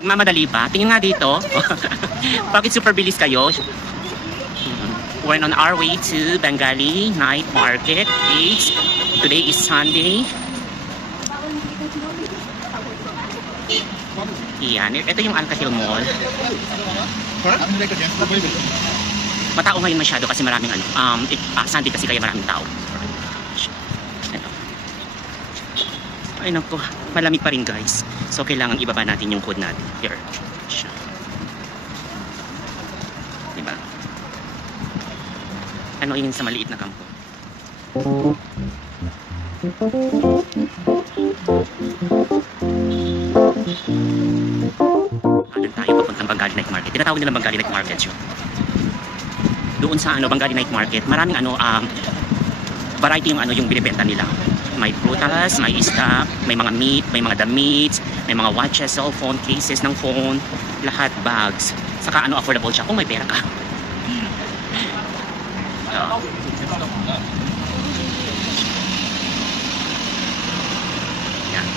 Mamadali pa. Tingin nga dito. Bakit super bilis kayo? We're on our way to Bengali Night Market. Today is Sunday. Yan. Ito yung Al-Kahil Mall. Matao ngayon masyado kasi maraming Sunday kasi kaya maraming tao. Ito. Ay naku, malamig pa rin guys. So kailangan ibaba natin yung hood natin. Here. Diba? Ano yun sa maliit na kampo? Doon tayo papuntang Bengali Night Market. Tinatawag nilang Bengali Night Market yun. Doon sa Bengali Night Market, maraming variety yung binibenta nila. May prutas, may isda, may mga meat, may mga damit, may mga watches, cellphone, cases ng phone, lahat bags. Saka affordable siya kung may pera ka. Yan.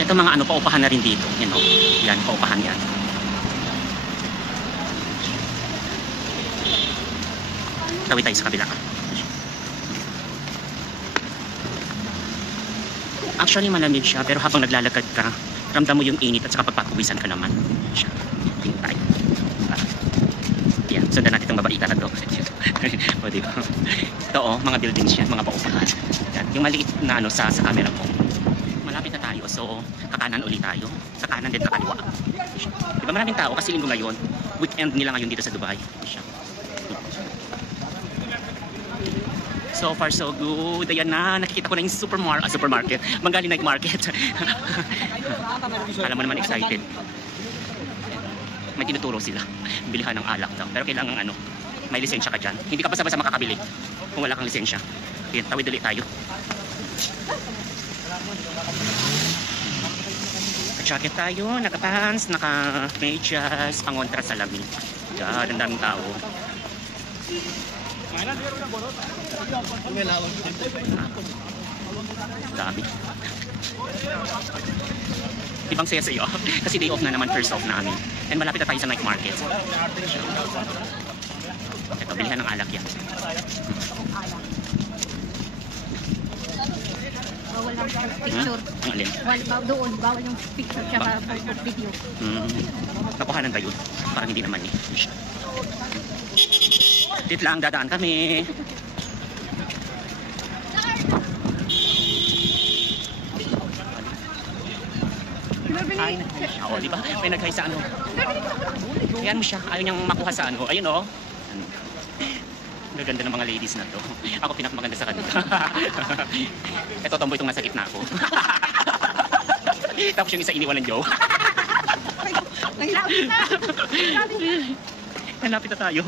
Ito mga paupahan na rin dito. Yan, paupahan yan. Tawid tayo sa kabila. Actually malamig siya, pero habang naglalakad ka, ramdam mo yung init at saka pagpapawisan ka naman. Tingin tayo. Yan, sundan natin itong babaita na to. O diba? Ito mga buildings yan, mga paupahan. Yan, yung maliit na sa camera ko. Malapit na tayo, so kakanan ulit tayo. Sa kanan din kakaliwa. Diba maraming tao kasi linggo ngayon, weekend nila ngayon dito sa Dubai. So far so good. Ayan na, nakikita ko na yung supermarket. Bengali Night Market. Alam mo naman excited. May tinuturo sila. Bilihan ng alak daw. Pero kailangan may lisensya ka dyan. Hindi ka basta-basta makakabili kung wala kang lisensya. Ayan, tawid ulit tayo. Naka-jacket tayo, naka-pants, naka-medyas, pangontra sa lamig. God, ang daming tao. Dami. Ibang saya sa iyo kasi day off na naman, first off namin. And malapit na tayo sa night market. Ito, bilihan ng alak yan. Bawal lang picture. Alin? Doon, bawal yung picture tsaka video. Nakuhanan ba yun? Parang hindi naman eh. Dit lang, dadaan kami. Ay, di ba? May naghay sa Ayan mo siya. Ayaw niyang makuha sa Ayun Gaganda ng mga ladies na to. Ako pinakamaganda sa kanila. Ito, tomboy itong nasa gitna ko. Tapos yung isa iniwan ng Joe. Nalapit na tayo.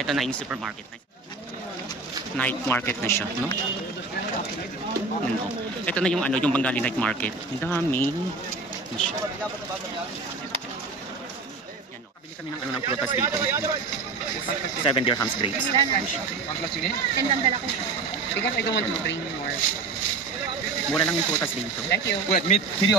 Ito na yung supermarket. Night market na siya, no? Ito na yung yung Bengali Night Market. Ang dami. Yan, kabili kami ng prutas dito. 7 dirhams grapes. 10 lang dala ko. Because I don't want to bring more. Mura lang yung prutas dito. Thank you. Wait, meet video.